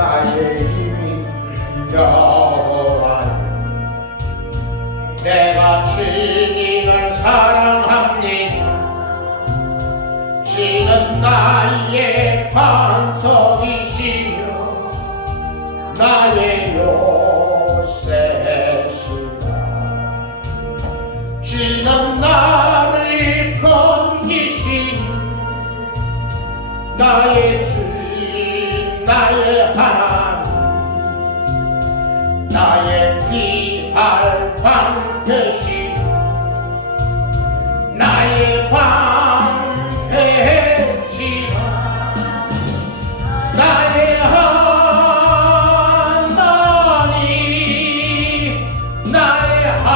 나의 힘이 여호와 내가 주님을 사랑합니다. 주는 나의 반석이시며 나의 요새시다. 지난 나를 건지신 나의 주인 나의 하나님, 나의 피할 방패신 나의 방패신 나의 하나님, 나의 하나님,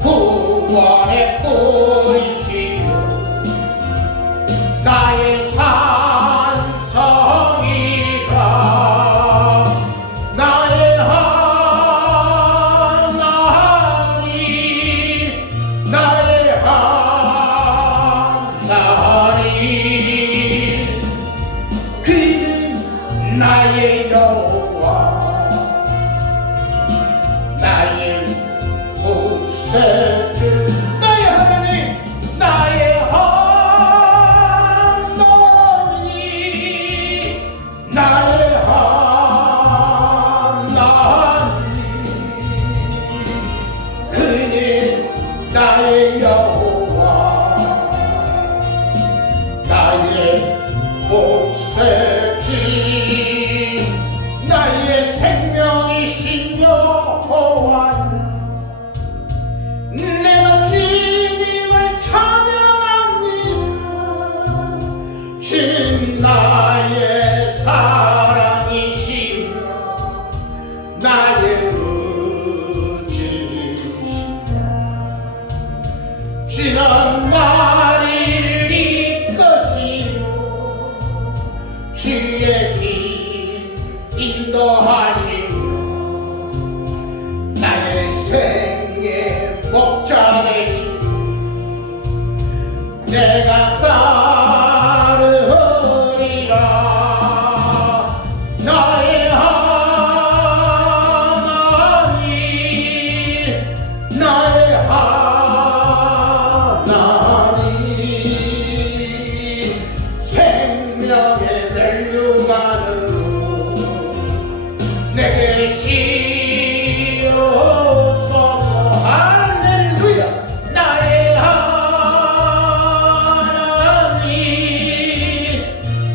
구원의 뿌리시오 나의 산성이라. 나의 하나님, 나의 하나님, 그는 나의 여호와 나의 구세주. 나의 하나님, 나의 하나님, 나의 하나님, 그는 나의 여호와 나의 보세지. 나의 생명이신 여호와, 내가 주님을 찬양합니다. 주님 나의 사랑이시며 나의 의지시며 지난 나를 이끄시며 주의 길 인도하시며 나의 생의 목자되시며 내가 따르리라. 나의 하나님, 나의 하나님, 생명의 멸류관으로 내게 씌우소서. 할렐루야. 나의 하나님,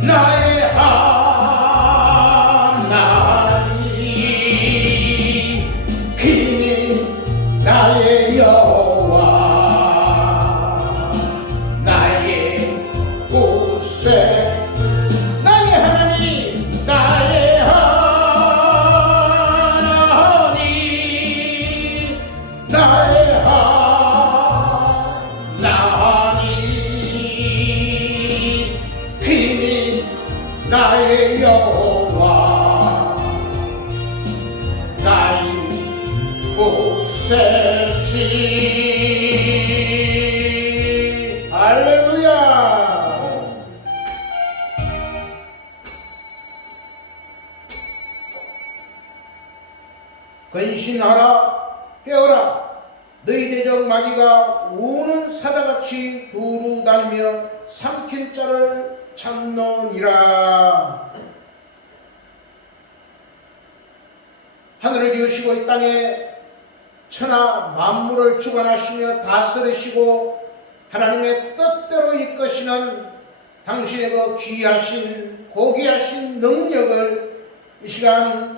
나의 하나님, 그는 나의 여호와 나의 구세. 나의 하나님, 나의 하나님, 나의 하나님, 그는 나의 여호와 나의 보세시. 할렐루야. 근신하라, 깨어라. 너희 대적 마귀가 우는 사자같이 두루 다니며 삼킬 자를 찾느니라. 하늘을 지으시고 이 땅에 천하 만물을 주관하시며 다스리시고 하나님의 뜻대로 이끄시는 당신의 그 귀하신 고귀하신 능력을 이 시간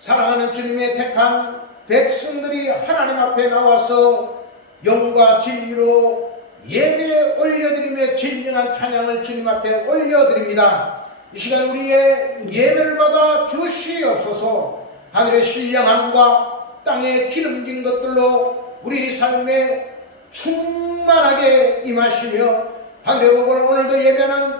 사랑하는 주님의 택한 백성들이 하나님 앞에 나와서 영과 진리로 예배에 올려드리며 진정한 찬양을 주님 앞에 올려드립니다. 이 시간 우리의 예배를 받아 주시옵소서. 하늘의 신령함과 땅의 기름진 것들로 우리 삶에 충만하게 임하시며 하늘의 복을 오늘도 예배하는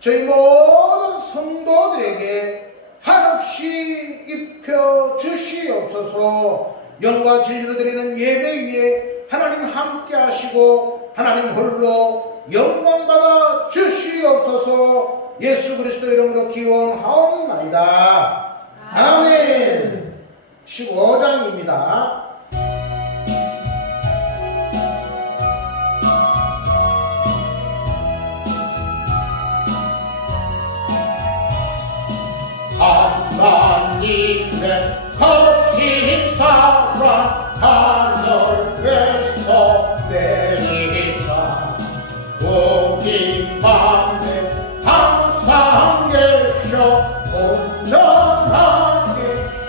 저희 모든 성도들에게 한없이 입혀 주시옵소서. 영과 진리로 드리는 예배 위에 하나님 함께 하시고 하나님 홀로 영광 받아 주시옵소서. 예수 그리스도 이름으로 기원하옵나이다. 아멘. 15장입니다. 이제 거신 사랑 하늘에서 내리사 우리 맘에 항상 계셔 온전하게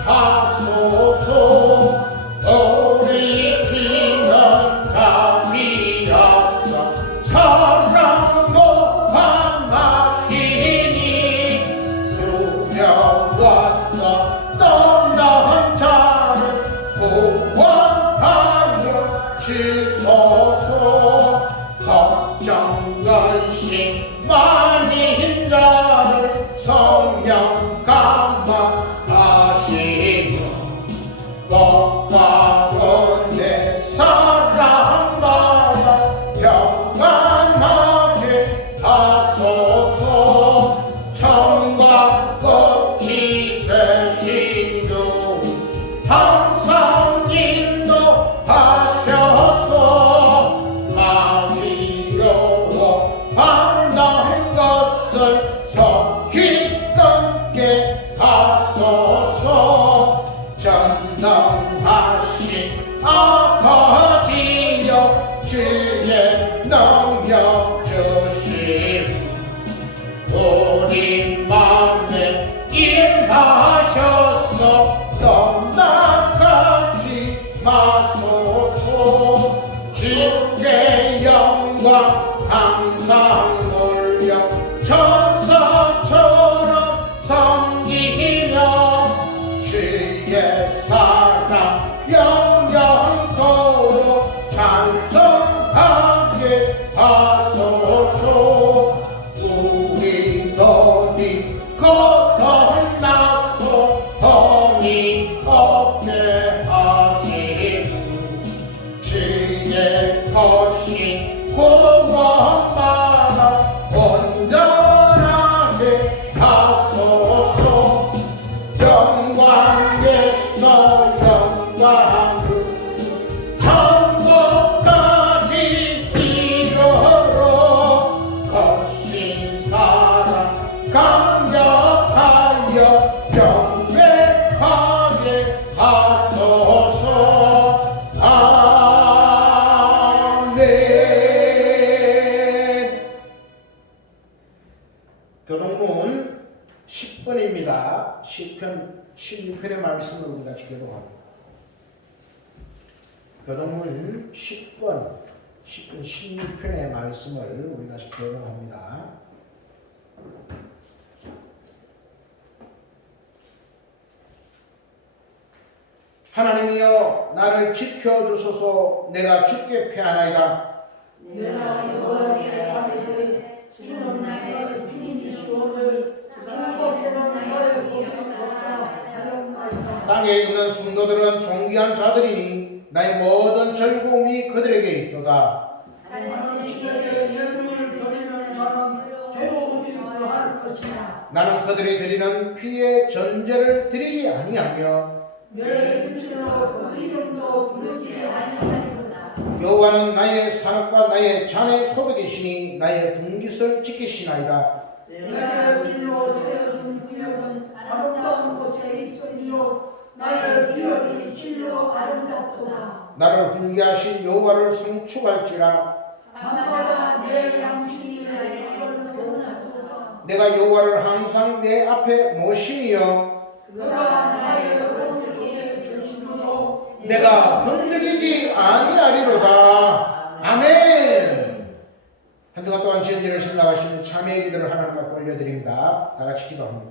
하소서. 우리 주는 자비하사 사랑도 강하시니 두려워서 떠난 자를 구원하여 주소서. 걱정 근심 많은 자를 성령 감화하시며 복과 은혜 사랑받아 평안하게 하소서. 청과 끝이 되신 주 항상 인도하셔서 마음이 여워 만난 것을 속히 끊게 하소서. 전능하신 아버지여 주의 능력 주시고 우리 맘에 임하셔서 떠나가지 마소서. 주께 영광 항상 올려 천사처럼 섬기며 주의 사랑 영영토록 찬송하게 하소서. 우리 너니 거듭나서 험이 없게 하시고 주의 거신 구원받아 온전하게 하소서. 영광에서 영광으로 천국까지 이르러 거신 사랑 강력하여 경배하게 하소서. 아멘. 교동문 10번입니다. 시편 16편의 말씀을 우리가 기도합니다. 교동문 10번 16편의 말씀을 우리가 기도합니다. 하나님이여 나를 지켜주소서. 내가 주께 피하나이다. 내가 여호와께 아뢰되 주는 나의 주님이시오늘 불법되는 너의 복이 하였나이다. 땅에 있는 성도들은 존귀한 자들이니 나의 모든 즐거움이 그들에게 있도다. 나는 주에게 예물을 드리는 자는 괴로움이 더할 것이나 나는 그들이 드리는 피의 전제를 드리지 아니하며 내 입술로 그 이름도 부르지 아니하리로다. 여호와는 나의 산업과 나의 잔의 소득이시니 나의 분깃을 지키시나이다. 내게 줄로 되어준 구역은 아름다운 곳에 있으리요 나의 기업이 실로 아름답도다. 나를 훈계하신 여호와를 성축할지라. 밤마다 내 양식이 나를 도우나도다. 내가 여호와를 항상 내 앞에 모시며 그가 나의 오른쪽에 계심으로 내가 흔들리지 아니하리로다. 아멘. 한 주간 동안 지은 일을 생각하시는 참회의 기도를 하나님 앞에 올려드립니다. 다 같이 기도합니다.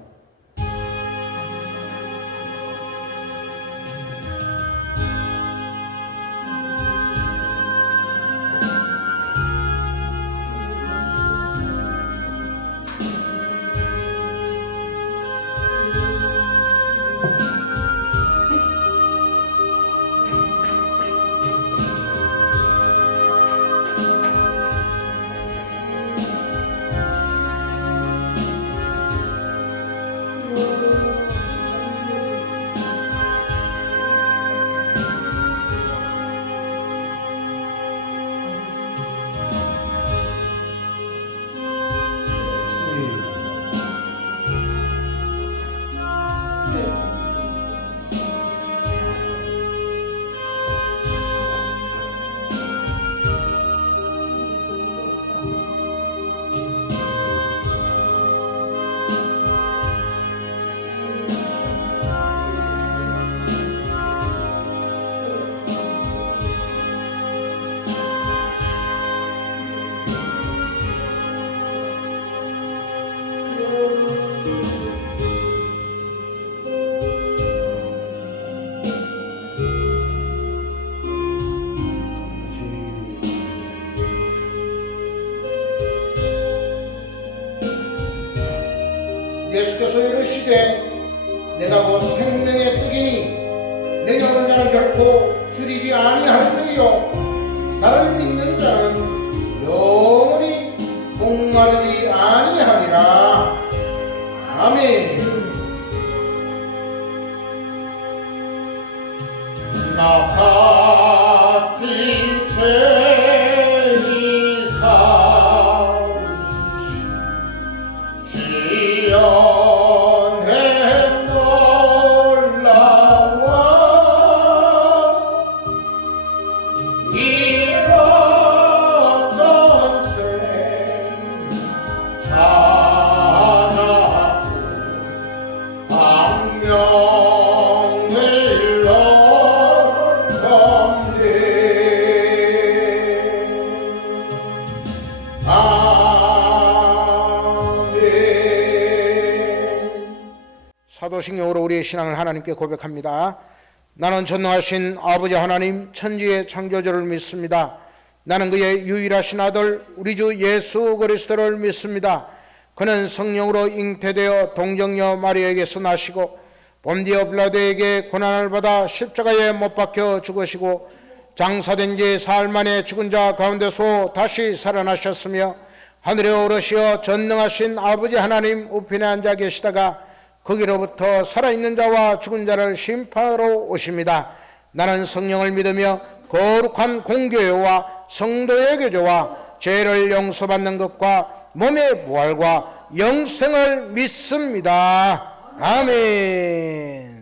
예수께서 이르시되 내가 곧 생명의 떡이니 내게 오는 자는 결코 줄이지 아니하리요 나를 믿는 자는 영원히 목마르지 아니하리라. 아멘. 나 같은 죄인 사람 지연해 놀라워 잃었던 생 찾았고 광명을 얻었네. 사도신경으로 우리의 신앙을 하나님께 고백합니다. 나는 전능하신 아버지 하나님 천지의 창조주를 믿습니다. 나는 그의 유일하신 아들 우리 주 예수 그리스도를 믿습니다. 그는 성령으로 잉태되어 동정녀 마리아에게서 나시고 본디오 빌라도에게 고난을 받아 십자가에 못 박혀 죽으시고 장사된 지 사흘 만에 죽은 자 가운데서 다시 살아나셨으며 하늘에 오르시어 전능하신 아버지 하나님 우편에 앉아 계시다가 거기로부터 살아있는 자와 죽은 자를 심판하러 오십니다. 나는 성령을 믿으며 거룩한 공교회와 성도의 교제와 죄를 용서받는 것과 몸의 부활과 영생을 믿습니다. 아멘.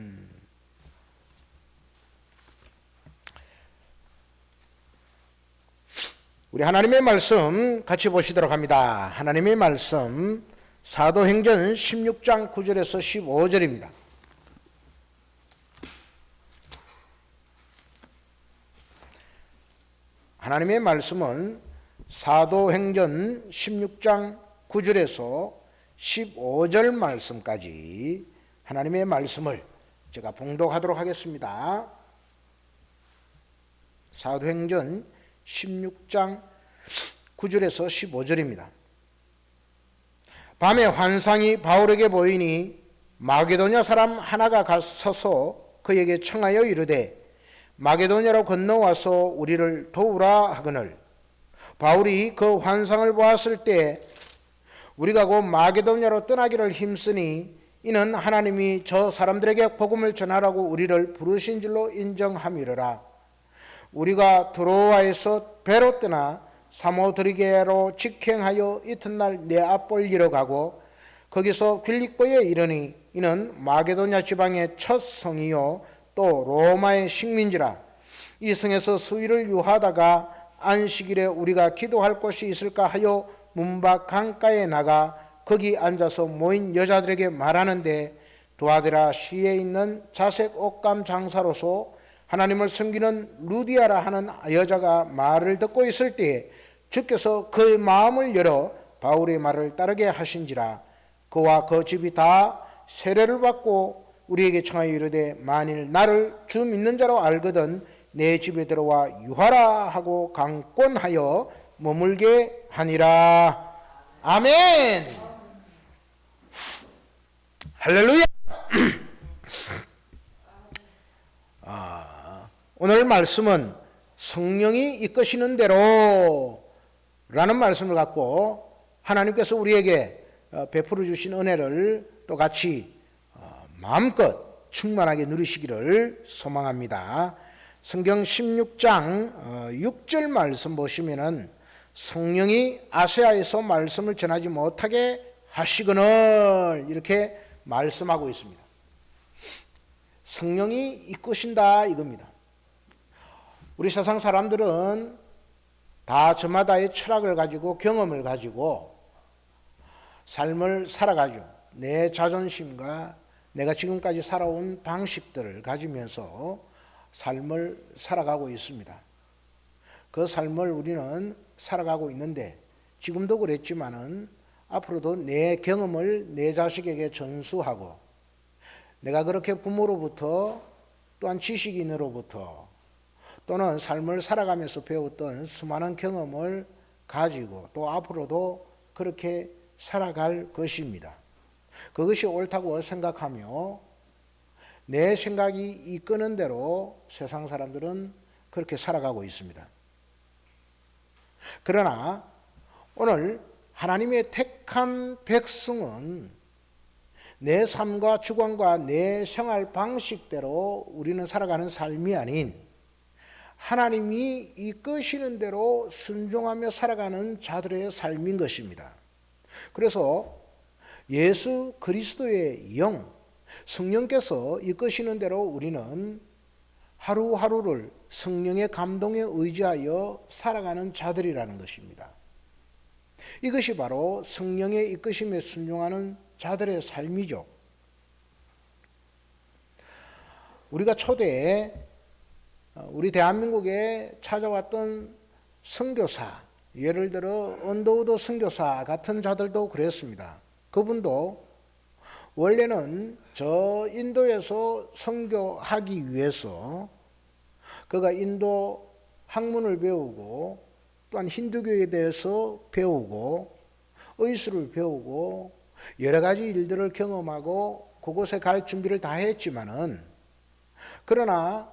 우리 하나님의 말씀 같이 보시도록 합니다. 하나님의 말씀 사도행전 16장 9절에서 15절입니다. 하나님의 말씀은 사도행전 16장 9절에서 15절 말씀까지 하나님의 말씀을 제가 봉독하도록 하겠습니다. 사도행전 16장 9절에서 15절입니다. 밤에 환상이 바울에게 보이니 마게도냐 사람 하나가 서서 그에게 청하여 이르되 마게도냐로 건너와서 우리를 도우라 하거늘 바울이 그 환상을 보았을 때 우리가 곧 마게도냐로 떠나기를 힘쓰니 이는 하나님이 저 사람들에게 복음을 전하라고 우리를 부르신 줄로 인정함이로라. 우리가 드로아에서 배로 떠나 사모드리게로 직행하여 이튿날 네아폴리로 가고 거기서 빌립보에 이르니 이는 마게도냐 지방의 첫 성이요 또 로마의 식민지라. 이 성에서 수일을 유하다가 안식일에 우리가 기도할 곳이 있을까 하여 문밖 강가에 나가 거기 앉아서 모인 여자들에게 말하는데 두아데라 시에 있는 자색 옷감 장사로서 하나님을 섬기는 루디아라 하는 여자가 말을 듣고 있을 때에 주께서 그의 마음을 열어 바울의 말을 따르게 하신지라. 그와 그 집이 다 세례를 받고 우리에게 청하여 이르되 만일 나를 주 믿는 자로 알거든 내 집에 들어와 유하라 하고 강권하여 머물게 하니라. 아멘. 할렐루야. 오늘 말씀은 성령이 이끄시는 대로 라는 말씀을 갖고 하나님께서 우리에게 베풀어 주신 은혜를 또 같이 마음껏 충만하게 누리시기를 소망합니다. 성경 16장 6절 말씀 보시면은 성령이 아시아에서 말씀을 전하지 못하게 하시거늘 이렇게 말씀하고 있습니다. 성령이 이끄신다 이겁니다. 우리 세상 사람들은 다 저마다의 철학을 가지고 경험을 가지고 삶을 살아가죠. 내 자존심과 내가 지금까지 살아온 방식들을 가지면서 삶을 살아가고 있습니다. 그 삶을 우리는 살아가고 있는데 지금도 그랬지만은 앞으로도 내 경험을 내 자식에게 전수하고 내가 그렇게 부모로부터 또한 지식인으로부터 또는 삶을 살아가면서 배웠던 수많은 경험을 가지고 또 앞으로도 그렇게 살아갈 것입니다. 그것이 옳다고 생각하며 내 생각이 이끄는 대로 세상 사람들은 그렇게 살아가고 있습니다. 그러나 오늘 하나님의 택한 백성은 내 삶과 주관과 내 생활 방식대로 우리는 살아가는 삶이 아닌 하나님이 이끄시는 대로 순종하며 살아가는 자들의 삶인 것입니다. 그래서 예수 그리스도의 영, 성령께서 이끄시는 대로 우리는 하루하루를 성령의 감동에 의지하여 살아가는 자들이라는 것입니다. 이것이 바로 성령의 이끄심에 순종하는 자들의 삶이죠. 우리가 초대에 우리 대한민국에 찾아왔던 선교사, 예를 들어 언더우드 선교사 같은 자들도 그랬습니다. 그분도 원래는 저 인도에서 선교하기 위해서 그가 인도 학문을 배우고 또한 힌두교에 대해서 배우고 의술을 배우고 여러 가지 일들을 경험하고 그곳에 갈 준비를 다 했지만은 그러나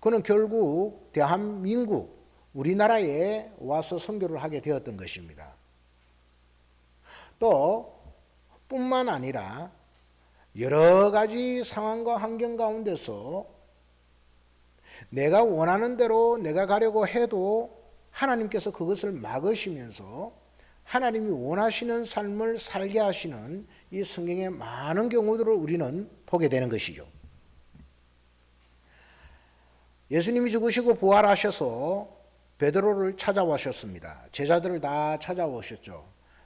그는 결국 대한민국 우리나라에 와서 선교를 하게 되었던 것입니다. 또 뿐만 아니라 여러 가지 상황과 환경 가운데서 내가 원하는 대로 내가 가려고 해도 하나님께서 그것을 막으시면서 하나님이 원하시는 삶을 살게 하시는 이 성경의 많은 경우들을 우리는 보게 되는 것이죠. 예수님이 죽으시고 부활하셔서 베드로를 찾아오셨습니다. 제자들을 다 찾아오셨죠.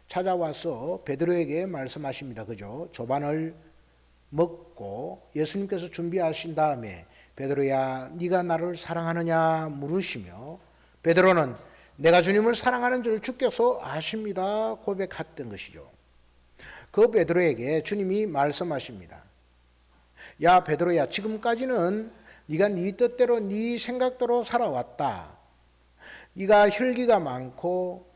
찾아와서 베드로에게 말씀하십니다. 그죠? 조반을 먹고 예수님께서 준비하신 다음에 베드로야 네가 나를 사랑하느냐 물으시며 베드로는 내가 주님을 사랑하는 줄 주께서 아십니다 고백했던 것이죠. 그 베드로에게 주님이 말씀하십니다. 야 베드로야 지금까지는 네가 네 뜻대로 네 생각대로 살아왔다. 네가 혈기가 많고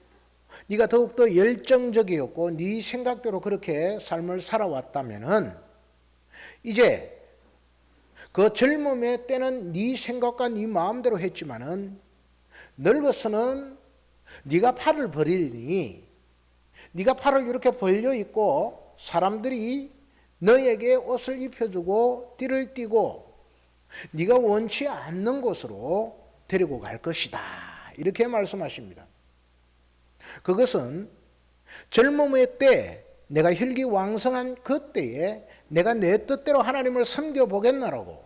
네가 더욱더 열정적이었고 네 생각대로 그렇게 삶을 살아왔다면은 이제 그 젊음의 때는 네 생각과 네 마음대로 했지만은 늙어서는 네가 팔을 버리니 네가 팔을 이렇게 벌려 있고 사람들이 너에게 옷을 입혀주고 띠를 띠고 네가 원치 않는 곳으로 데리고 갈 것이다. 이렇게 말씀하십니다. 그것은 젊음의 때 내가 혈기왕성한 그때에 내가 내 뜻대로 하나님을 섬겨보겠나라고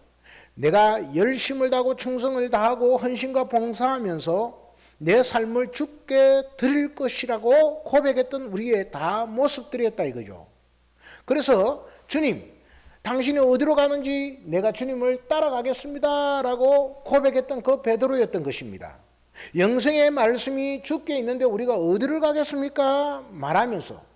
내가 열심을 다하고 충성을 다하고 헌신과 봉사하면서 내 삶을 주께 드릴 것이라고 고백했던 우리의 다 모습들이었다 이거죠. 그래서 주님 당신이 어디로 가는지 내가 주님을 따라가겠습니다 라고 고백했던 그 베드로였던 것입니다. 영생의 말씀이 주께 있는데 우리가 어디를 가겠습니까? 말하면서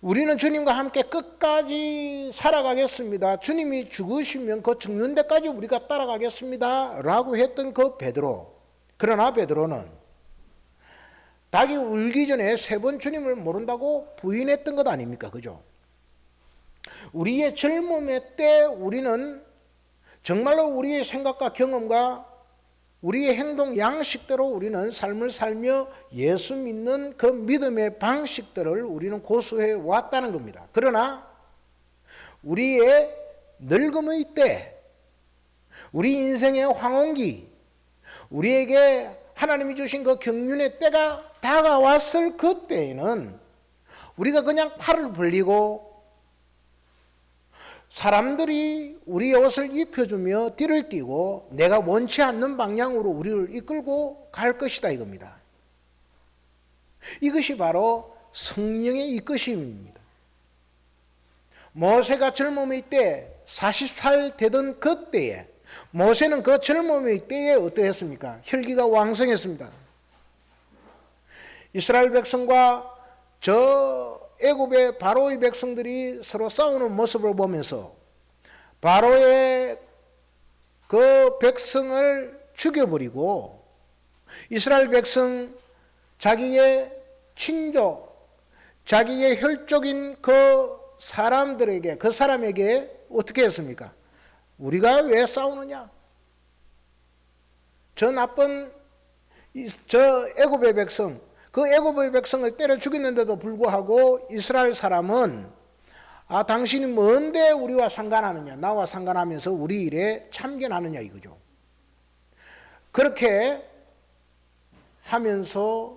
우리는 주님과 함께 끝까지 살아가겠습니다. 주님이 죽으시면 그 죽는 데까지 우리가 따라가겠습니다 라고 했던 그 베드로. 그러나 베드로는 닭이 울기 전에 3번 주님을 모른다고 부인했던 것 아닙니까? 그죠? 우리의 젊음의 때 우리는 정말로 우리의 생각과 경험과 우리의 행동 양식대로 우리는 삶을 살며 예수 믿는 그 믿음의 방식들을 우리는 고수해 왔다는 겁니다. 그러나 우리의 늙음의 때, 우리 인생의 황혼기, 우리에게 하나님이 주신 그 경륜의 때가 다가왔을 그때에는 우리가 그냥 팔을 벌리고 사람들이 우리의 옷을 입혀주며 띠를 띠고 내가 원치 않는 방향으로 우리를 이끌고 갈 것이다 이겁니다. 이것이 바로 성령의 이끄심입니다. 모세가 젊음의 때 40살 되던 그때에 모세는 그 젊음의 때에 어떠했습니까? 혈기가 왕성했습니다. 이스라엘 백성과 저 애굽의 바로의 백성들이 서로 싸우는 모습을 보면서 바로의 그 백성을 죽여버리고 이스라엘 백성 자기의 친족 자기의 혈족인 그 사람들에게, 그 사람에게 어떻게 했습니까? 우리가 왜 싸우느냐? 저 나쁜 저 애굽의 백성, 그 애굽의 백성을 때려 죽였는데도 불구하고 이스라엘 사람은 당신이 뭔데 우리와 상관하느냐, 나와 상관하면서 우리 일에 참견하느냐 이거죠. 그렇게 하면서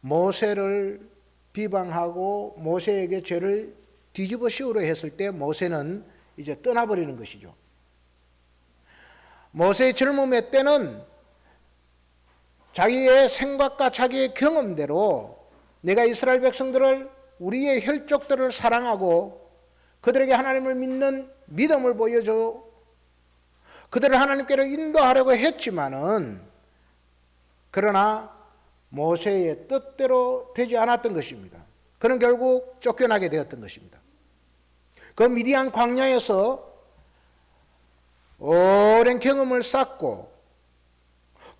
모세를 비방하고 모세에게 죄를 뒤집어 씌우려 했을 때 모세는 이제 떠나버리는 것이죠. 모세의 젊음의 때는 자기의 생각과 자기의 경험대로 내가 이스라엘 백성들을, 우리의 혈족들을 사랑하고 그들에게 하나님을 믿는 믿음을 보여줘 그들을 하나님께로 인도하려고 했지만은, 그러나 모세의 뜻대로 되지 않았던 것입니다. 그는 결국 쫓겨나게 되었던 것입니다. 그 미디안 광야에서 오랜 경험을 쌓고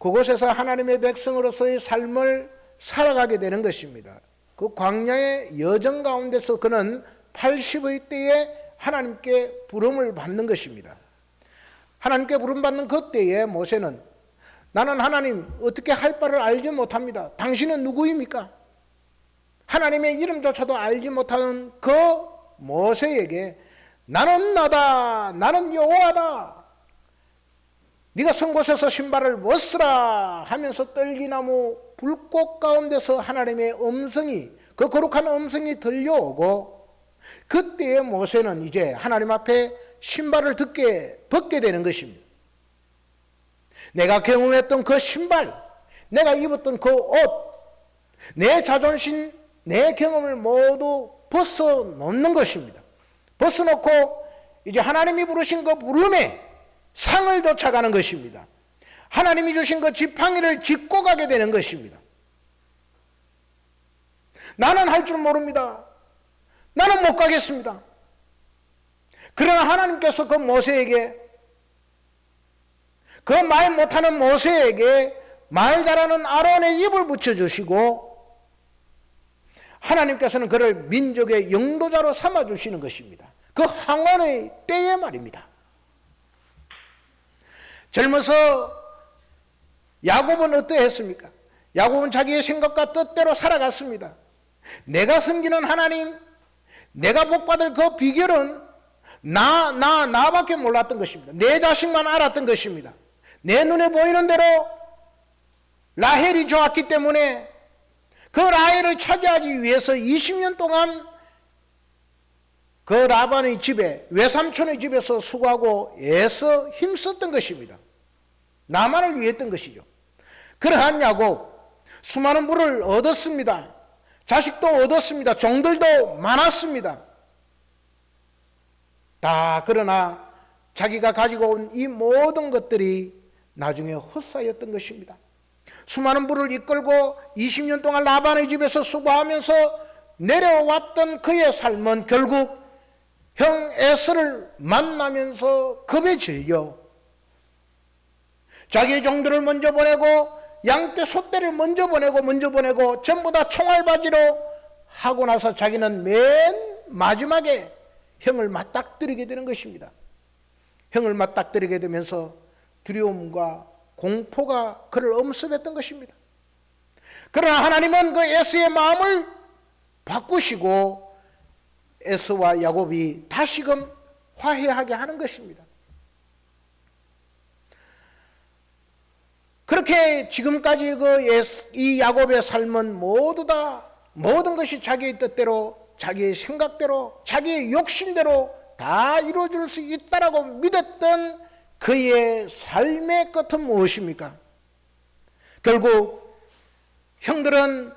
그곳에서 하나님의 백성으로서의 삶을 살아가게 되는 것입니다. 그 광야의 여정 가운데서 그는 80의 때에 하나님께 부름을 받는 것입니다. 하나님께 부름받는 그 때에 모세는, 나는 하나님 어떻게 할 바를 알지 못합니다. 당신은 누구입니까? 하나님의 이름조차도 알지 못하는 그 모세에게 나는 나다, 나는 여호와다, 네가 선 곳에서 신발을 벗으라 하면서 떨기나무 불꽃 가운데서 하나님의 음성이, 그 거룩한 음성이 들려오고, 그때에 모세는 이제 하나님 앞에 신발을 벗게 되는 것입니다. 내가 경험했던 그 신발, 내가 입었던 그 옷, 내 자존심, 내 경험을 모두 벗어놓는 것입니다. 벗어놓고 이제 하나님이 부르신 그 부름에 상을 쫓아가는 것입니다. 하나님이 주신 그 지팡이를 짚고 가게 되는 것입니다. 나는 할 줄 모릅니다. 나는 못 가겠습니다. 그러나 하나님께서 그 모세에게, 그 말 못하는 모세에게 말 잘하는 아론의 입을 붙여주시고, 하나님께서는 그를 민족의 영도자로 삼아주시는 것입니다. 그 항원의 때에 말입니다. 젊어서 야곱은 어떠했습니까? 야곱은 자기의 생각과 뜻대로 살아갔습니다. 내가 섬기는 하나님, 내가 복받을 그 비결은 나밖에 몰랐던 것입니다. 내 자식만 알았던 것입니다. 내 눈에 보이는 대로 라헬이 좋았기 때문에 그 라헬을 차지하기 위해서 20년 동안 그 라반의 집에, 외삼촌의 집에서 수고하고 애써 힘썼던 것입니다. 나만을 위해 했던 것이죠. 그러한 야곱, 수많은 부를 얻었습니다. 자식도 얻었습니다. 종들도 많았습니다. 다 그러나 자기가 가지고 온 이 모든 것들이 나중에 헛사였던 것입니다. 수많은 부를 이끌고 20년 동안 라반의 집에서 수고하면서 내려왔던 그의 삶은 결국 형 에서를 만나면서 겁에 질려 자기의 종들을 먼저 보내고 양떼 소떼를 먼저 보내고 전부 다 총알바지로 하고 나서 자기는 맨 마지막에 형을 맞닥뜨리게 되는 것입니다. 형을 맞닥뜨리게 되면서 두려움과 공포가 그를 엄습했던 것입니다. 그러나 하나님은 그 에서의 마음을 바꾸시고 에서와 야곱이 다시금 화해하게 하는 것입니다. 그렇게 지금까지 이 야곱의 삶은 모두 다 모든 것이 자기의 뜻대로, 자기의 생각대로, 자기의 욕심대로 다 이루어질 수 있다라고 믿었던 그의 삶의 끝은 무엇입니까? 결국 형들은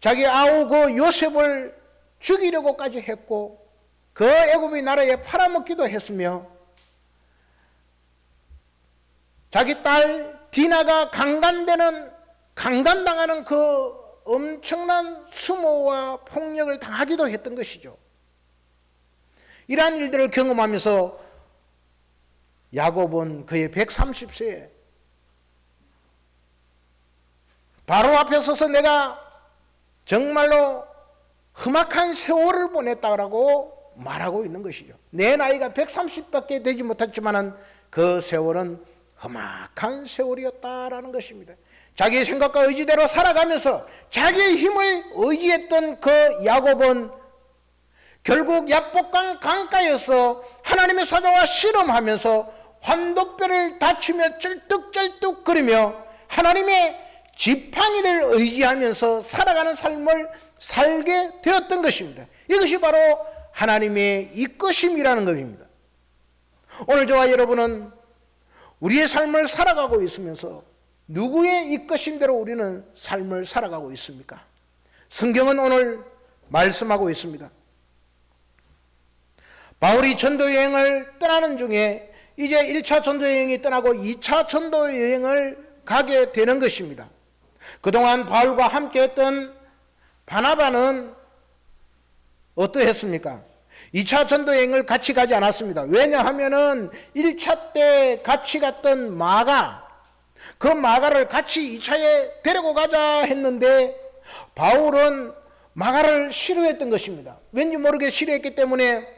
자기 아우 그 요셉을 죽이려고까지 했고 그 애굽의 나라에 팔아먹기도 했으며 자기 딸 디나가 강간당하는 그 엄청난 수모와 폭력을 당하기도 했던 것이죠. 이러한 일들을 경험하면서 야곱은 그의 130세에 바로 앞에 서서 내가 정말로 험악한 세월을 보냈다고 말하고 있는 것이죠. 내 나이가 130밖에 되지 못했지만은 그 세월은 험악한 세월이었다라는 것입니다. 자기의 생각과 의지대로 살아가면서 자기의 힘을 의지했던 그 야곱은 결국 야복강 강가에서 하나님의 사자와 씨름하면서 환도뼈를 다치며 쩔뚝쩔뚝거리며 하나님의 지팡이를 의지하면서 살아가는 삶을 살게 되었던 것입니다. 이것이 바로 하나님의 이끄심이라는 것입니다. 오늘 저와 여러분은 우리의 삶을 살아가고 있으면서 누구의 이끄심대로 우리는 삶을 살아가고 있습니까? 성경은 오늘 말씀하고 있습니다. 바울이 전도여행을 떠나는 중에 이제 1차 전도여행이 떠나고 2차 전도여행을 가게 되는 것입니다. 그동안 바울과 함께 했던 바나바는 어떠했습니까? 2차 전도여행을 같이 가지 않았습니다. 왜냐하면은 1차 때 같이 갔던 마가, 그 마가를 같이 2차에 데리고 가자 했는데 바울은 마가를 싫어했던 것입니다. 왠지 모르게 싫어했기 때문에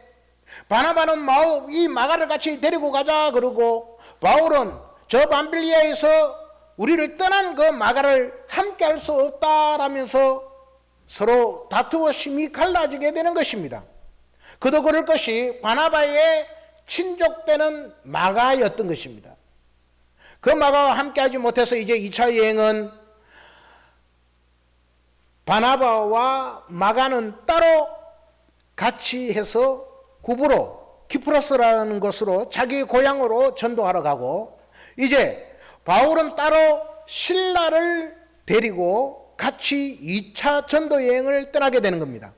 바나바는 이 마가를 같이 데리고 가자 그러고 바울은 저 밤빌리아에서 우리를 떠난 그 마가를 함께 할 수 없다라면서 서로 다투어 심히 갈라지게 되는 것입니다. 그도 그럴 것이 바나바의 친족되는 마가였던 것입니다. 그 마가와 함께 하지 못해서 이제 2차 여행은 바나바와 마가는 따로 같이 해서 구브로 키프로스라는 곳으로 자기 고향으로 전도하러 가고 이제 바울은 따로 실라를 데리고 같이 2차 전도 여행을 떠나게 되는 겁니다.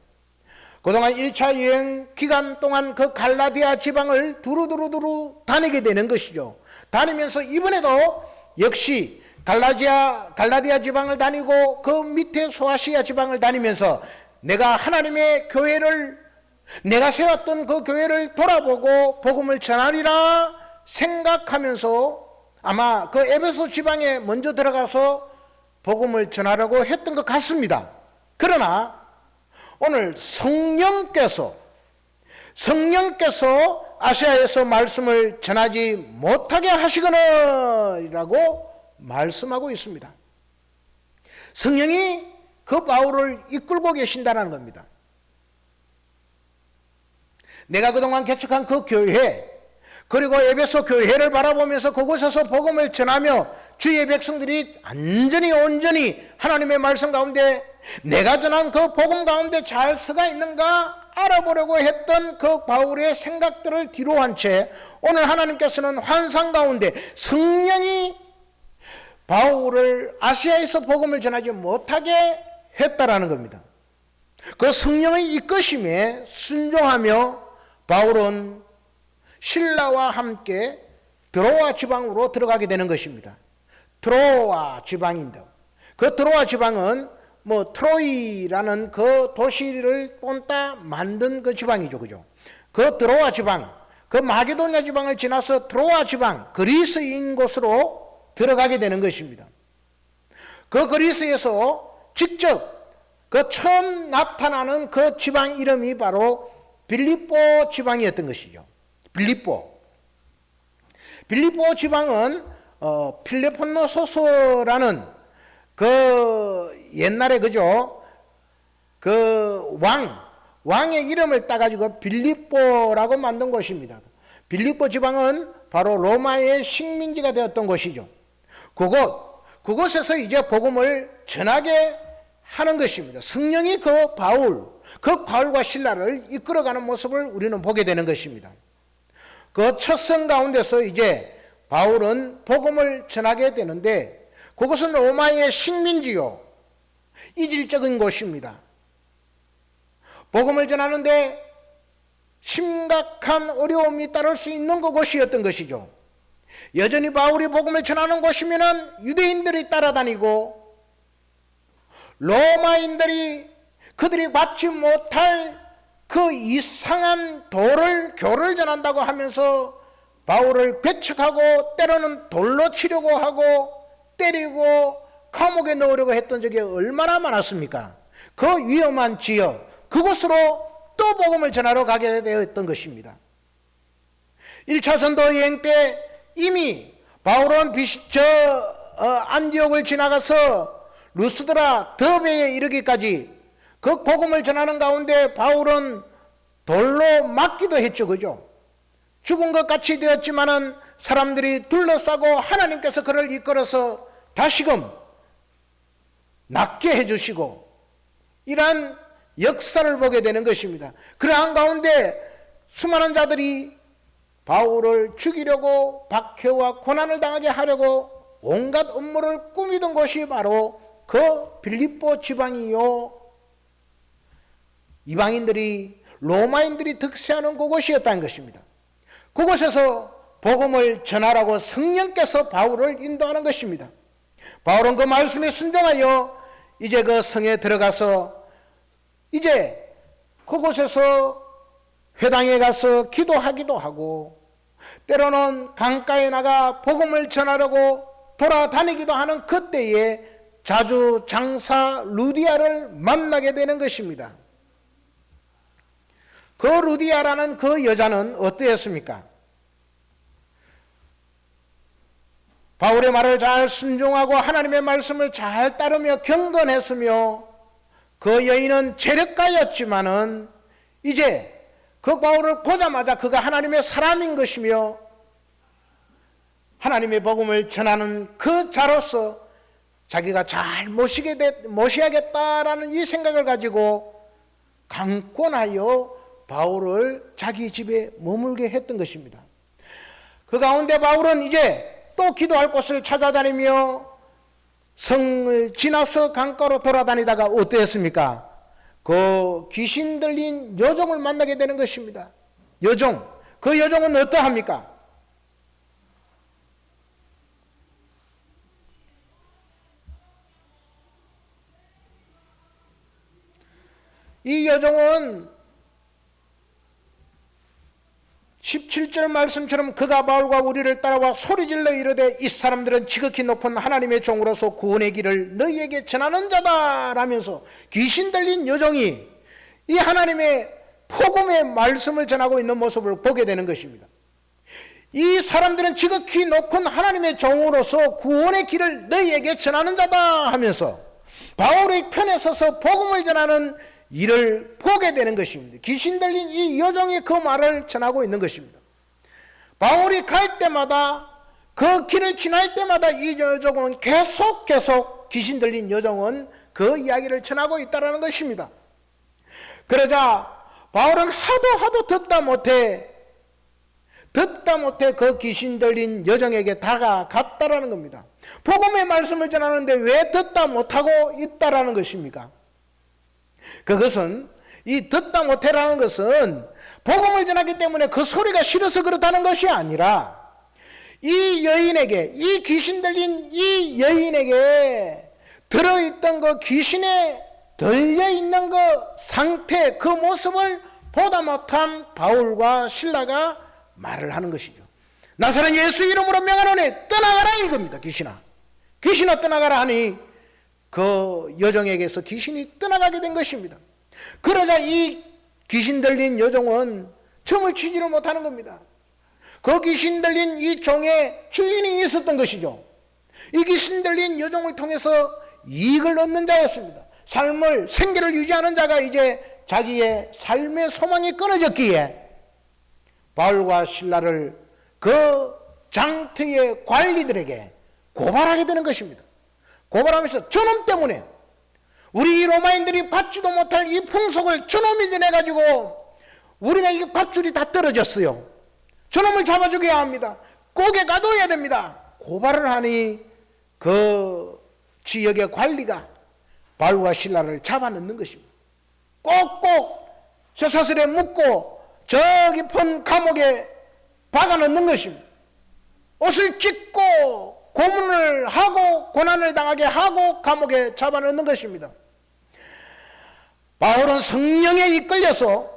그동안 1차 여행 기간 동안 그 갈라디아 지방을 두루두루 다니게 되는 것이죠. 다니면서 이번에도 역시 갈라디아 지방을 다니고 그 밑에 소아시아 지방을 다니면서 내가 하나님의 교회를 내가 세웠던 그 교회를 돌아보고 복음을 전하리라 생각하면서 아마 그 에베소 지방에 먼저 들어가서 복음을 전하려고 했던 것 같습니다. 그러나 오늘 성령께서 아시아에서 말씀을 전하지 못하게 하시거니라고 말씀하고 있습니다. 성령이 그 바울을 이끌고 계신다는 겁니다. 내가 그동안 개척한 그 교회 그리고 에베소 교회를 바라보면서 그곳에서 복음을 전하며 주의 백성들이 온전히 하나님의 말씀 가운데 내가 전한 그 복음 가운데 잘 서가 있는가 알아보려고 했던 그 바울의 생각들을 뒤로 한 채 오늘 하나님께서는 환상 가운데 성령이 바울을 아시아에서 복음을 전하지 못하게 했다라는 겁니다. 그 성령의 이끄심에 순종하며 바울은 실라와 함께 드로아 지방으로 들어가게 되는 것입니다. 드로아 지방인데 그 드로아 지방은 트로이라는 그 도시를 본따 만든 그 지방이죠. 그죠? 그 드로아 지방, 그 마게도냐 지방을 지나서 드로아 지방, 그리스인 곳으로 들어가게 되는 것입니다. 그 그리스에서 직접 그 처음 나타나는 그 지방 이름이 바로 빌립보 지방이었던 것이죠. 빌립보 지방은 필레폰노소스라는 그 옛날에 그죠? 그 왕의 이름을 따가지고 빌립보라고 만든 곳입니다. 빌립보 지방은 바로 로마의 식민지가 되었던 곳이죠. 그곳에서 이제 복음을 전하게 하는 것입니다. 성령이 그 바울과 실라를 이끌어가는 모습을 우리는 보게 되는 것입니다. 그 첫성 가운데서 이제 바울은 복음을 전하게 되는데 그것은 로마의 식민지요. 이질적인 곳입니다. 복음을 전하는데 심각한 어려움이 따를 수 있는 그곳이었던 것이죠. 여전히 바울이 복음을 전하는 곳이면은 유대인들이 따라다니고 로마인들이 그들이 받지 못할 그 이상한 교를 전한다고 하면서 바울을 배척하고 때로는 돌로 치려고 하고 때리고 감옥에 넣으려고 했던 적이 얼마나 많았습니까? 그 위험한 지역, 그곳으로 또 복음을 전하러 가게 되었던 것입니다. 1차 전도 여행 때 이미 바울은 안디옥을 지나가서 루스드라 더베에 이르기까지 그 복음을 전하는 가운데 바울은 돌로 맞기도 했죠. 그죠? 죽은 것 같이 되었지만은 사람들이 둘러싸고 하나님께서 그를 이끌어서 다시금 낫게 해주시고 이러한 역사를 보게 되는 것입니다. 그러한 가운데 수많은 자들이 바울을 죽이려고 박해와 고난을 당하게 하려고 온갖 음모를 꾸미던 곳이 바로 그 빌립보 지방이요, 이방인들이 로마인들이 득세하는 그곳이었다는 것입니다. 그곳에서 복음을 전하라고 성령께서 바울을 인도하는 것입니다. 바울은 그 말씀에 순종하여 이제 그 성에 들어가서 이제 그곳에서 회당에 가서 기도하기도 하고 때로는 강가에 나가 복음을 전하려고 돌아다니기도 하는 그때에 자주 장사 루디아를 만나게 되는 것입니다. 그 루디아라는 그 여자는 어떠했습니까? 바울의 말을 잘 순종하고 하나님의 말씀을 잘 따르며 경건했으며 그 여인은 재력가였지만은 이제 그 바울을 보자마자 그가 하나님의 사람인 것이며 하나님의 복음을 전하는 그 자로서 자기가 잘 모셔야겠다라는 이 생각을 가지고 강권하여 바울을 자기 집에 머물게 했던 것입니다. 그 가운데 바울은 이제 또 기도할 곳을 찾아다니며 성을 지나서 강가로 돌아다니다가 어떠했습니까? 그 귀신 들린 여종을 만나게 되는 것입니다. 여종, 그 여종은 어떠합니까? 이 여종은 17절 말씀처럼 그가 바울과 우리를 따라와 소리질러 이르되 이 사람들은 지극히 높은 하나님의 종으로서 구원의 길을 너희에게 전하는 자다 라면서 귀신 들린 여종이 이 하나님의 복음의 말씀을 전하고 있는 모습을 보게 되는 것입니다. 이 사람들은 지극히 높은 하나님의 종으로서 구원의 길을 너희에게 전하는 자다 하면서 바울의 편에 서서 복음을 전하는 일을 보게 되는 것입니다. 귀신 들린 이 여종이 그 말을 전하고 있는 것입니다. 바울이 갈 때마다 그 길을 지날 때마다 이 여종은 계속 귀신 들린 여종은 그 이야기를 전하고 있다는 것입니다. 그러자 바울은 하도 듣다 못해 그 귀신 들린 여종에게 다가갔다라는 겁니다. 복음의 말씀을 전하는데 왜 듣다 못하고 있다라는 것입니까? 그것은 이 듣다 못해라는 것은 복음을 전하기 때문에 그 소리가 싫어서 그렇다는 것이 아니라 이 여인에게, 이 귀신 들린 이 여인에게 들어있던 그 귀신에 들려있는 그 상태, 그 모습을 보다 못한 바울과 실라가 말을 하는 것이죠. 나사렛 예수 이름으로 명하노니 떠나가라 이겁니다. 귀신아 떠나가라 하니 그 여종에게서 귀신이 떠나가게 된 것입니다. 그러자 이 귀신 들린 여종은 점을 치지를 못하는 겁니다. 그 귀신 들린 이 종의 주인이 있었던 것이죠. 이 귀신 들린 여종을 통해서 이익을 얻는 자였습니다. 생계를 유지하는 자가 이제 자기의 삶의 소망이 끊어졌기에 바울과 실라를 그 장터의 관리들에게 고발하게 되는 것입니다. 고발하면서 저놈 때문에 우리 로마인들이 받지도 못할 이 풍속을 저놈이 전해가지고 우리가 이 밧줄이 다 떨어졌어요. 저놈을 잡아주게 합니다. 꼭에 가둬야 됩니다. 고발을 하니 그 지역의 관리가 바울과 실라를 잡아넣는 것입니다. 꼭꼭 쇠사슬에 묶고 저 깊은 감옥에 박아넣는 것입니다. 옷을 찢고 고문을 하고 고난을 당하게 하고 감옥에 잡아넣는 것입니다. 바울은 성령에 이끌려서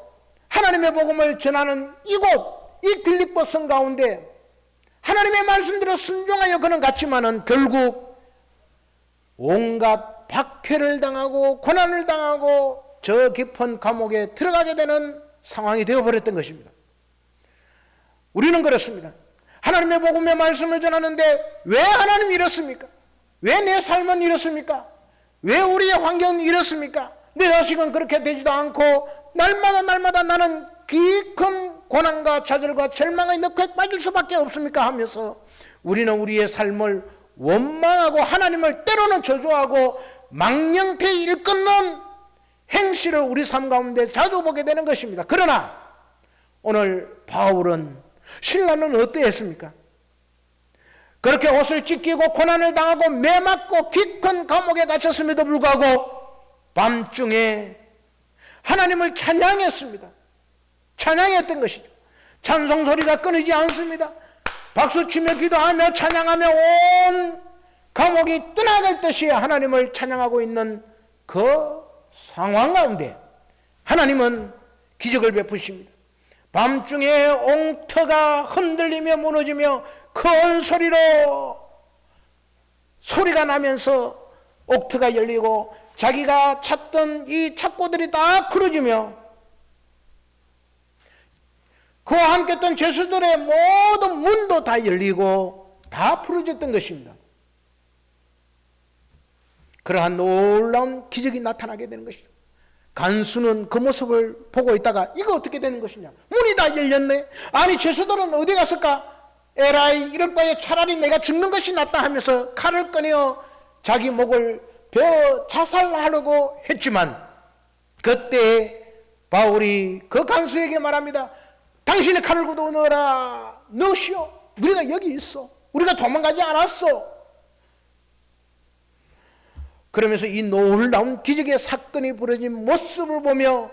하나님의 복음을 전하는 이곳, 이 빌립보 성 가운데 하나님의 말씀대로 순종하여 그는 갔지만은 결국 온갖 박해를 당하고 고난을 당하고 저 깊은 감옥에 들어가게 되는 상황이 되어버렸던 것입니다. 우리는 그렇습니다. 하나님의 복음의 말씀을 전하는데 왜 하나님이 이렇습니까? 왜 내 삶은 이렇습니까? 왜 우리의 환경은 이렇습니까? 내 자식은 그렇게 되지도 않고 날마다 나는 깊은 고난과 좌절과 절망의 늪에 빠질 수밖에 없습니까? 하면서 우리는 우리의 삶을 원망하고 하나님을 때로는 저주하고 망령되이 일컫는 행실을 우리 삶 가운데 자주 보게 되는 것입니다. 그러나 오늘 바울은 신라는 어떠했습니까? 그렇게 옷을 찢기고 고난을 당하고 매맞고 깊은 감옥에 갇혔음에도 불구하고 밤중에 하나님을 찬양했습니다. 찬양했던 것이죠. 찬송 소리가 끊이지 않습니다. 박수치며 기도하며 찬양하며 온 감옥이 떠나갈 듯이 하나님을 찬양하고 있는 그 상황 가운데 하나님은 기적을 베푸십니다. 밤중에 옹터가 흔들리며 무너지며 큰 소리로 소리가 나면서 옥터가 열리고 자기가 찾던 이 착고들이 다 풀어지며 그와 함께 했던 죄수들의 모든 문도 다 열리고 다 풀어졌던 것입니다. 그러한 놀라운 기적이 나타나게 되는 것이죠. 간수는 그 모습을 보고 있다가 이거 어떻게 되는 것이냐, 문이 다 열렸네. 아니 죄수들은 어디 갔을까? 에라이 이럴 바에 차라리 내가 죽는 것이 낫다 하면서 칼을 꺼내어 자기 목을 베어 자살하려고 했지만 그때 바울이 그 간수에게 말합니다. 당신의 칼을 굳어 넣어라. 넣으시오. 우리가 여기 있어. 우리가 도망가지 않았어. 그러면서 이 놀라운 기적의 사건이 벌어진 모습을 보며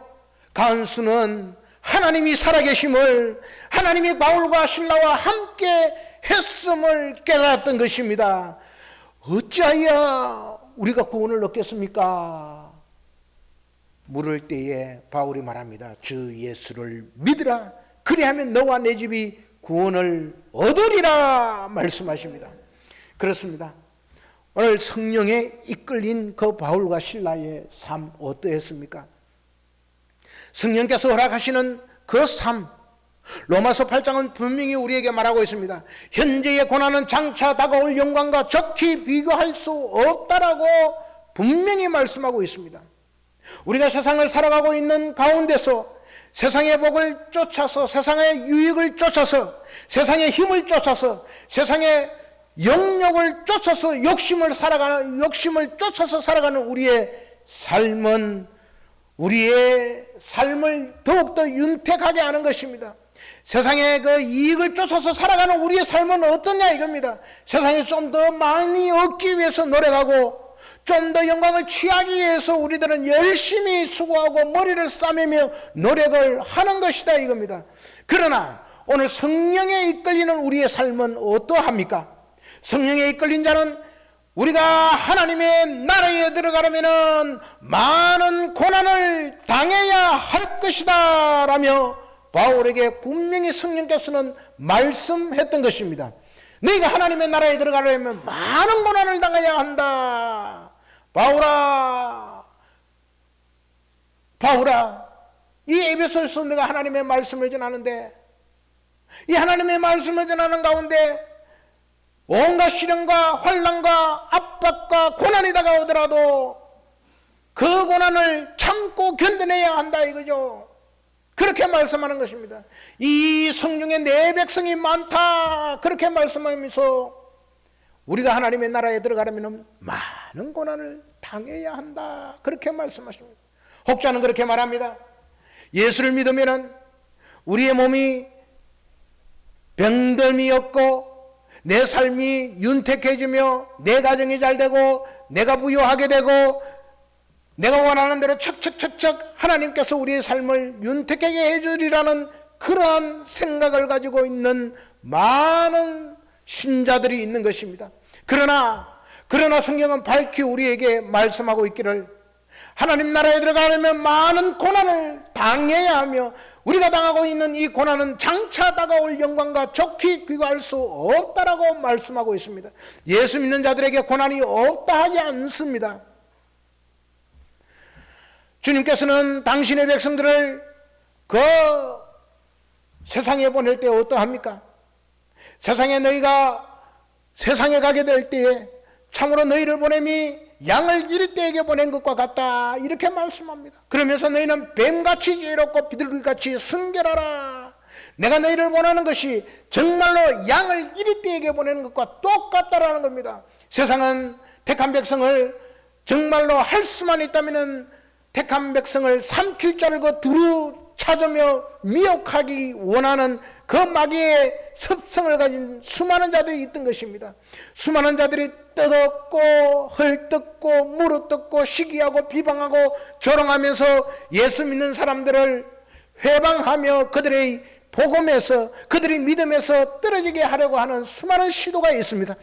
간수는 하나님이 살아계심을, 하나님이 바울과 실라와 함께 했음을 깨달았던 것입니다. 어찌하여 우리가 구원을 얻겠습니까? 물을 때에 바울이 말합니다. 주 예수를 믿으라. 그리하면 너와 내 집이 구원을 얻으리라 말씀하십니다. 그렇습니다. 오늘 성령에 이끌린 그 바울과 실라의 삶 어떠했습니까? 성령께서 허락하시는 그 삶, 로마서 8장은 분명히 우리에게 말하고 있습니다. 현재의 고난은 장차 다가올 영광과 적히 비교할 수 없다라고 분명히 말씀하고 있습니다. 우리가 세상을 살아가고 있는 가운데서 세상의 복을 쫓아서, 세상의 유익을 쫓아서, 세상의 힘을 쫓아서, 세상의 영역을 쫓아서 욕심을 쫓아서 살아가는 우리의 삶은 우리의 삶을 더욱더 윤택하게 하는 것입니다. 세상의 그 이익을 쫓아서 살아가는 우리의 삶은 어떠냐 이겁니다. 세상에 좀 더 많이 얻기 위해서 노력하고 좀 더 영광을 취하기 위해서 우리들은 열심히 수고하고 머리를 싸매며 노력을 하는 것이다 이겁니다. 그러나 오늘 성령에 이끌리는 우리의 삶은 어떠합니까? 성령에 이끌린 자는 우리가 하나님의 나라에 들어가려면 많은 고난을 당해야 할 것이다 라며 바울에게 분명히 성령께서는 말씀했던 것입니다. 너희가 하나님의 나라에 들어가려면 많은 고난을 당해야 한다. 바울아, 이 에베소에서 내가 하나님의 말씀을 전하는데, 이 하나님의 말씀을 전하는 가운데 온갖 시련과 환난과 압박과 고난이 다가오더라도 그 고난을 참고 견뎌내야 한다 이거죠. 그렇게 말씀하는 것입니다. 이 성중에 내 백성이 많다 그렇게 말씀하면서 우리가 하나님의 나라에 들어가려면 많은 고난을 당해야 한다 그렇게 말씀하십니다. 혹자는 그렇게 말합니다. 예수를 믿으면 우리의 몸이 병듦이 없고 내 삶이 윤택해지며 내 가정이 잘 되고 내가 부유하게 되고 내가 원하는 대로 척척척척 하나님께서 우리의 삶을 윤택하게 해주리라는 그러한 생각을 가지고 있는 많은 신자들이 있는 것입니다. 그러나 성경은 밝히 우리에게 말씀하고 있기를 하나님 나라에 들어가려면 많은 고난을 당해야 하며 우리가 당하고 있는 이 고난은 장차 다가올 영광과 좋게 비교할 수 없다라고 말씀하고 있습니다. 예수 믿는 자들에게 고난이 없다 하지 않습니다. 주님께서는 당신의 백성들을 그 세상에 보낼 때 어떠합니까? 세상에 가게 될 때에 참으로 너희를 보냄이 양을 이리떼에게 보낸 것과 같다, 이렇게 말씀합니다. 그러면서 너희는 뱀같이 지혜롭고 비둘기같이 순결하라. 내가 너희를 보내는 것이 정말로 양을 이리떼에게 보내는 것과 똑같다라는 겁니다. 세상은 택한 백성을 정말로 할 수만 있다면 택한 백성을 삼킬 자를 그 두루 찾으며 미혹하기 원하는 그 마귀의 습성을 가진 수많은 자들이 있던 것입니다. 수많은 자들이 뜯었고 헐뜯고 물어뜯고 시기하고 비방하고 조롱하면서 예수 믿는 사람들을 회방하며 그들의 복음에서, 그들의 믿음에서 떨어지게 하려고 하는 수많은 시도가 있습니다.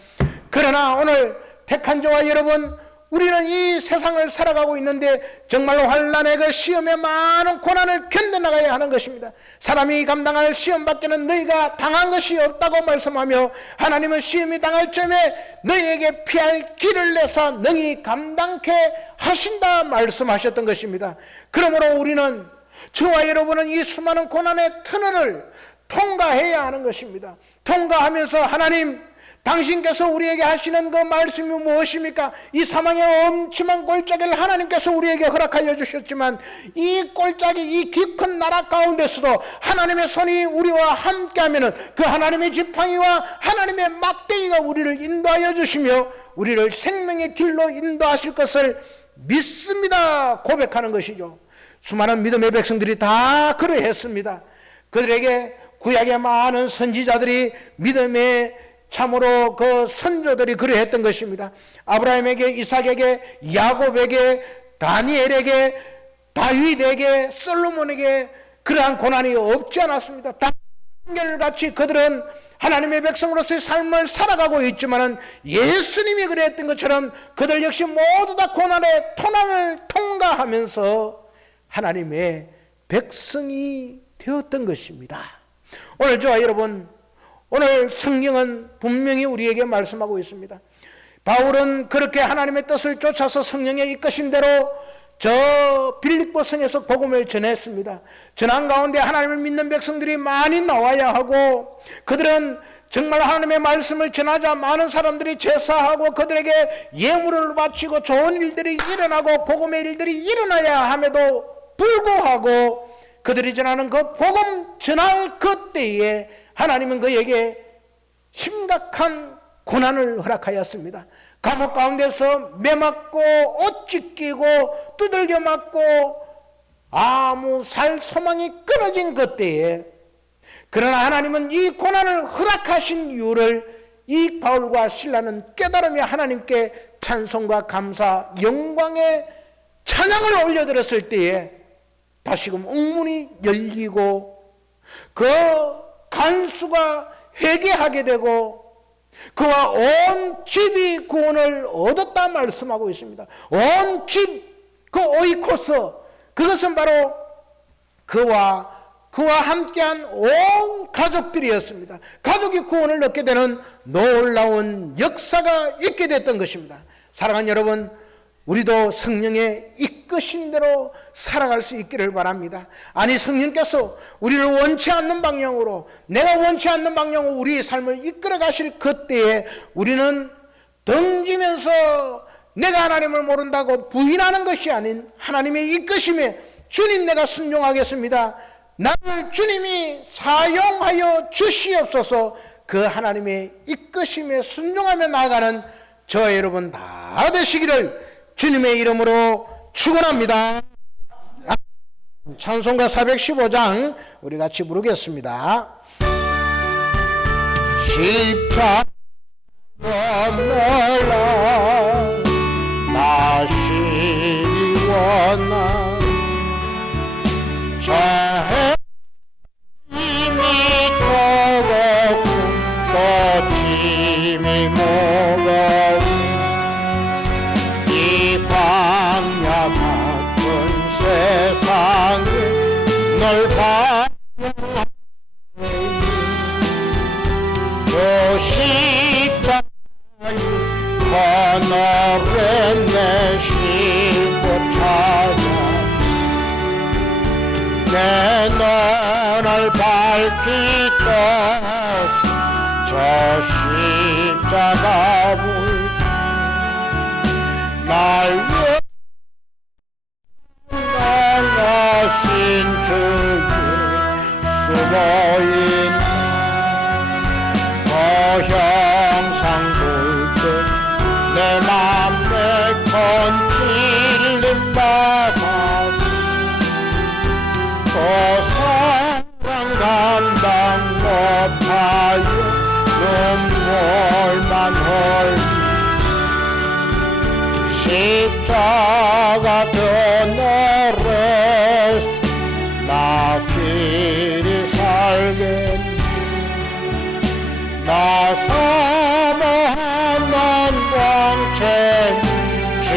그러나 오늘 택한 저와 여러분, 우리는 이 세상을 살아가고 있는데 정말로 환난의 그 시험에 많은 고난을 견뎌나가야 하는 것입니다. 사람이 감당할 시험 밖에는 너희가 당한 것이 없다고 말씀하며, 하나님은 시험이 당할 점에 너희에게 피할 길을 내사 능히 감당케 하신다 말씀하셨던 것입니다. 그러므로 우리는, 저와 여러분은 이 수많은 고난의 터널을 통과해야 하는 것입니다. 통과하면서 하나님, 당신께서 우리에게 하시는 그 말씀이 무엇입니까? 이 사망의 엄침한 골짜기를 하나님께서 우리에게 허락하여 주셨지만, 이 골짜기, 이 깊은 나라 가운데서도 하나님의 손이 우리와 함께하면 그 하나님의 지팡이와 하나님의 막대기가 우리를 인도하여 주시며 우리를 생명의 길로 인도하실 것을 믿습니다 고백하는 것이죠. 수많은 믿음의 백성들이 다 그러했습니다. 그들에게 구약의 많은 선지자들이, 믿음의 참으로 그 선조들이 그러했던 것입니다. 아브라함에게, 이삭에게, 야곱에게, 다니엘에게, 다윗에게, 솔로몬에게 그러한 고난이 없지 않았습니다. 한결같이 그들은 하나님의 백성으로서의 삶을 살아가고 있지만 예수님이 그랬던 것처럼 그들 역시 모두 다 고난의 터널을 통과하면서 하나님의 백성이 되었던 것입니다. 오늘 저와 여러분, 오늘 성경은 분명히 우리에게 말씀하고 있습니다. 바울은 그렇게 하나님의 뜻을 쫓아서 성령의 이끄신 대로 저 빌립보 성에서 복음을 전했습니다. 전한 가운데 하나님을 믿는 백성들이 많이 나와야 하고, 그들은 정말 하나님의 말씀을 전하자 많은 사람들이 제사하고 그들에게 예물을 바치고 좋은 일들이 일어나고 복음의 일들이 일어나야 함에도 불구하고 그들이 전하는 그 복음 전할 그때에 하나님은 그에게 심각한 고난을 허락하였습니다. 감옥 가운데서 매맞고 옷 찢기고 두들겨 맞고 아무 살 소망이 끊어진 그때에, 그러나 하나님은 이 고난을 허락하신 이유를 이 바울과 실라는 깨달으며 하나님께 찬송과 감사, 영광의 찬양을 올려드렸을 때에 다시금 옥문이 열리고 그 간수가 회개하게 되고 그와 온 집이 구원을 얻었다 말씀하고 있습니다. 온 집, 그 오이코스, 그것은 바로 그와 함께한 온 가족들이었습니다. 가족이 구원을 얻게 되는 놀라운 역사가 있게 됐던 것입니다. 사랑하는 여러분, 우리도 성령의 이끄신 대로 살아갈 수 있기를 바랍니다. 아니, 성령께서 우리를 원치 않는 방향으로, 내가 원치 않는 방향으로 우리의 삶을 이끌어 가실 그때에 우리는 던지면서 내가 하나님을 모른다고 부인하는 것이 아닌 하나님의 이끄심에, 주님 내가 순종하겠습니다, 나를 주님이 사용하여 주시옵소서, 그 하나님의 이끄심에 순종하며 나아가는 저 여러분 다 되시기를 주님의 이름으로 축원합니다. 찬송가 415장 우리 같이 부르겠습니다. 십자가 몰라 나시기 원한 힘이 더고 또 짐이 무거운 이 광야 같은 세상에 널 바라보니 그 십자가의 하늘에 내 실고 찾아 내 눈을 밝히고 저 십자가 날 위해 나신 주의 수고인 형상 볼때내 맘에 건질림 받아 또 사랑 감당 못하여 눈물만 흘리 십자가 그늘에서 나 길이 살겠네 나 사모하는 광채 주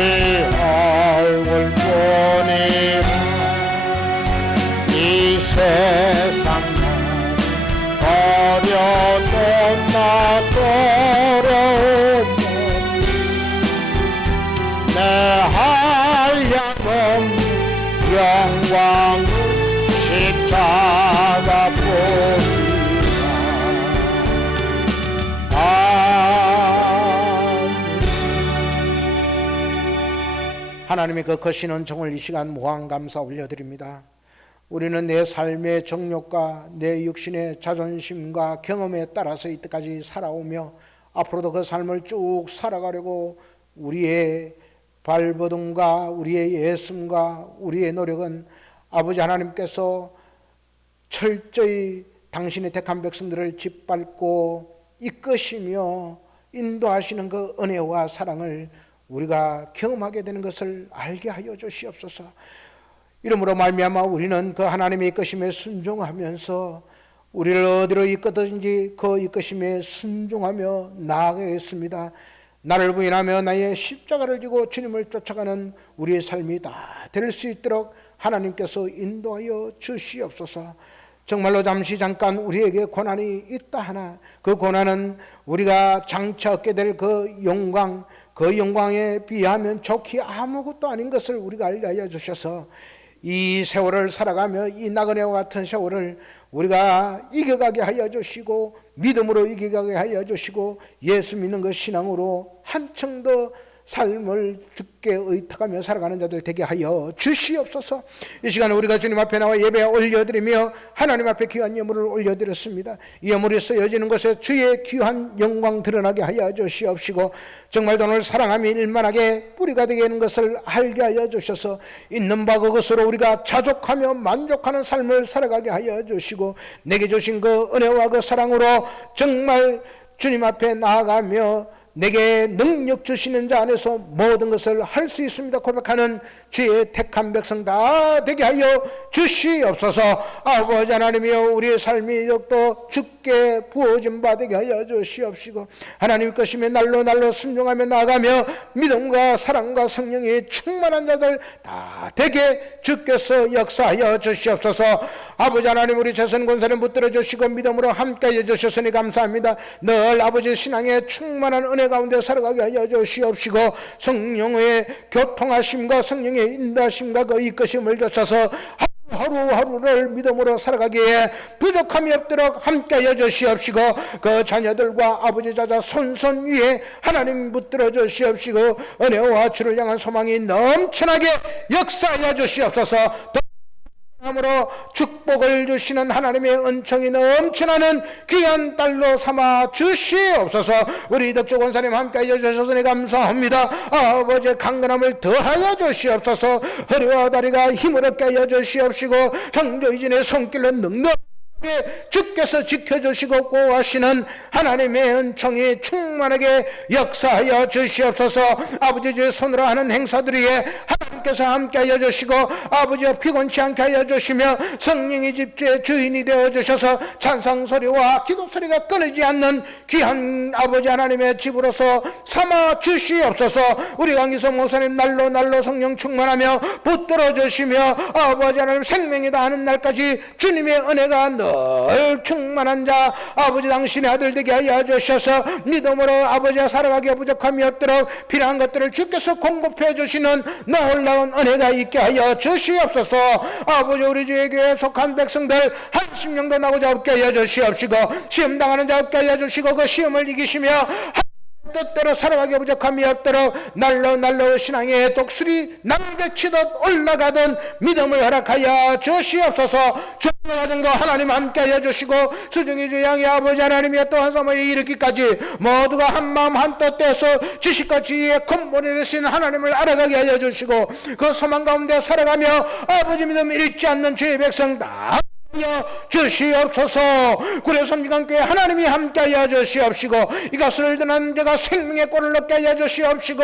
얼굴뿐이라 이 세상 어려도 나 돌아오면 내 한량없는 영광 십자가 보리라 하나님의 그 거신 은총을 이 시간 무한 감사 올려드립니다. 우리는 내 삶의 정욕과 내 육신의 자존심과 경험에 따라서 이때까지 살아오며 앞으로도 그 삶을 쭉 살아가려고 우리의 발버둥과 우리의 예심과 우리의 노력은 아버지 하나님께서 철저히 당신의 택한 백성들을 짓밟고 이끄시며 인도하시는 그 은혜와 사랑을 우리가 경험하게 되는 것을 알게 하여 주시옵소서. 이러므로 말미암아 우리는 그 하나님의 이끄심에 순종하면서 우리를 어디로 이끄든지 그 이끄심에 순종하며 나아가겠습니다. 나를 부인하며 나의 십자가를 지고 주님을 쫓아가는 우리의 삶이 다 될 수 있도록 하나님께서 인도하여 주시옵소서. 정말로 잠깐 우리에게 고난이 있다 하나 그 고난은 우리가 장차 얻게 될 그 영광, 그 영광에 비하면 좋기 아무것도 아닌 것을 우리가 알게 하여 주셔서 이 세월을 살아가며 이 나그네와 같은 세월을 우리가 이겨가게 하여 주시고 믿음으로 이겨가게 하여 주시고 예수 믿는 그 신앙으로 한층 더 삶을 주께 의탁하며 살아가는 자들 되게 하여 주시옵소서. 이 시간에 우리가 주님 앞에 나와 예배 올려드리며 하나님 앞에 귀한 예물을 올려드렸습니다. 이 예물이 쓰여지는 것에 주의 귀한 영광 드러나게 하여 주시옵시고 정말 돈을 사랑하며 일만하게 뿌리가 되게 하는 것을 알게 하여 주셔서 있는 바 그것으로 우리가 자족하며 만족하는 삶을 살아가게 하여 주시고 내게 주신 그 은혜와 그 사랑으로 정말 주님 앞에 나아가며 내게 능력 주시는 자 안에서 모든 것을 할 수 있습니다 고백하는 주의 택한 백성 다 되게 하여 주시옵소서. 아버지 하나님이여 우리의 삶이 더욱더 주께 부어진 바 되게 하여 주시옵시고 하나님 것이며 날로 순종하며 나아가며 믿음과 사랑과 성령이 충만한 자들 다 되게 주께서 역사하여 주시옵소서. 아버지 하나님 우리 최선 권사님 붙들어 주시고 믿음으로 함께해 주셨으니 감사합니다. 늘 아버지 신앙에 충만한 은혜 가운데 살아가게 하여 주시옵시고 성령의 교통하심과 성령의 인도하심과 그 이끄심을 주셔서 하루하루를 믿음으로 살아가기에 부족함이 없도록 함께하여 주시옵시고 그 자녀들과 아버지 자자 손손 위에 하나님 붙들어 주시옵시고 은혜와 주를 향한 소망이 넘쳐나게 역사하여 주시옵소서. 함으로 축복을 주시는 하나님의 은총이 넘쳐나는 귀한 딸로 삼아 주시옵소서. 우리 덕조 권사님 함께하여 주셔서 감사합니다. 아버지의 강건함을 더하여 주시옵소서. 허리와 다리가 힘을 얻게 하여 주시옵시고 성도이진의 손길로 능력 주께서 지켜주시고 보호하시는 하나님의 은총이 충만하게 역사하여 주시옵소서. 아버지 주의 손으로 하는 행사들 위에 하나님께서 함께하여 주시고 아버지여 피곤치 않게 하여 주시며 성령의 집주의 주인이 되어 주셔서 찬송소리와 기도소리가 끊이지 않는 귀한 아버지 하나님의 집으로서 삼아 주시옵소서. 우리 강기성 목사님 날로 성령 충만하며 붙들어 주시며 아버지 하나님 생명이다 하는 날까지 주님의 은혜가 늘 충만한 자 아버지 당신의 아들 되게 하여 주셔서 믿음으로 아버지와 살아가기에 부족함이 없도록 필요한 것들을 주께서 공급해 주시는 놀라운 놀라운 은혜가 있게 하여 주시옵소서. 아버지, 우리 주의 교회에 속한 백성들 한 심령도 나고자 없게 하여 주시옵시고, 시험 당하는 자 없게 하여 주시고, 그 시험을 이기시며 뜻대로 살아가기 부족함이 없도록 날로 신앙의 독수리 날개치듯 올라가던 믿음을 허락하여 주시옵소서. 주님의 거 하나님 함께 하여 주시고, 수중의 주 양의 아버지 하나님이 또한 사모에 이르기까지 모두가 한마음 한뜻 되어서 지식과 지혜의 근본이 되신 하나님을 알아가게 하여 주시고, 그 소망 가운데 살아가며 아버지 믿음 잃지 않는 주의 백성 다 주시옵소서. 구려 섬기관교회 하나님이 함께하여 주시옵시고, 이것을 드는 자가 생명의 꼴을 얻게 하여 주시옵시고,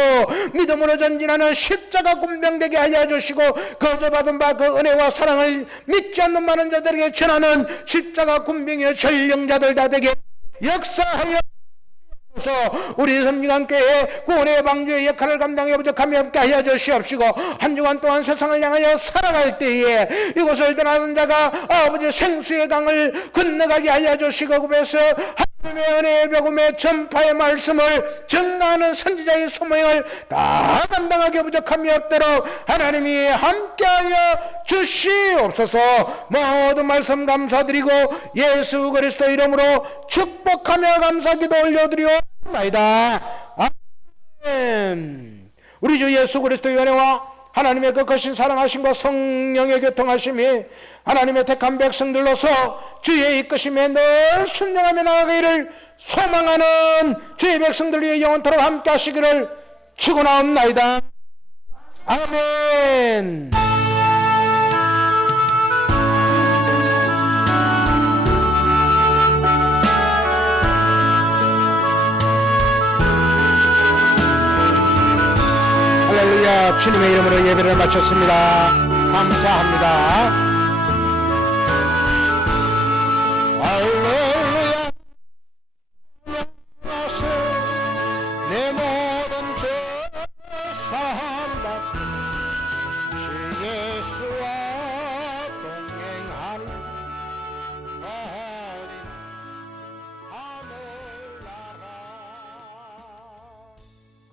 믿음으로 전진하는 십자가 군병되게 하여 주시고, 거저받은 바 그 은혜와 사랑을 믿지 않는 많은 자들에게 전하는 십자가 군병의 전령자들 다 되게 역사하여 우리 섬기관교회 구원의 방주의 역할을 감당해 부족함이 없게 하여 주시옵시고, 한 주간 동안 세상을 향하여 살아갈 때에 이곳을 떠나는 자가 아버지 생수의 강을 건너가게 하여 주시고, 그래서 하나님의 은혜의 복음의 전파의 말씀을 전가하는 선지자의 소명을 다 감당하게 부족함이 없도록 하나님이 함께하여 주시옵소서. 모든 말씀 감사드리고 예수 그리스도 이름으로 축복하며 감사기도 올려드리옵나이다. 아멘. 우리 주 예수 그리스도의 은혜와 하나님의 그 크신 사랑하심과 성령의 교통하심이 하나님의 택한 백성들로서 주의 이끄심에 늘 순종하며 나아가기를 소망하는 주의 백성들 위해 영원토록 함께 하시기를 축원하옵나이다. 아멘. 할렐루야. 주님의 이름으로 예배를 마쳤습니다. 감사합니다.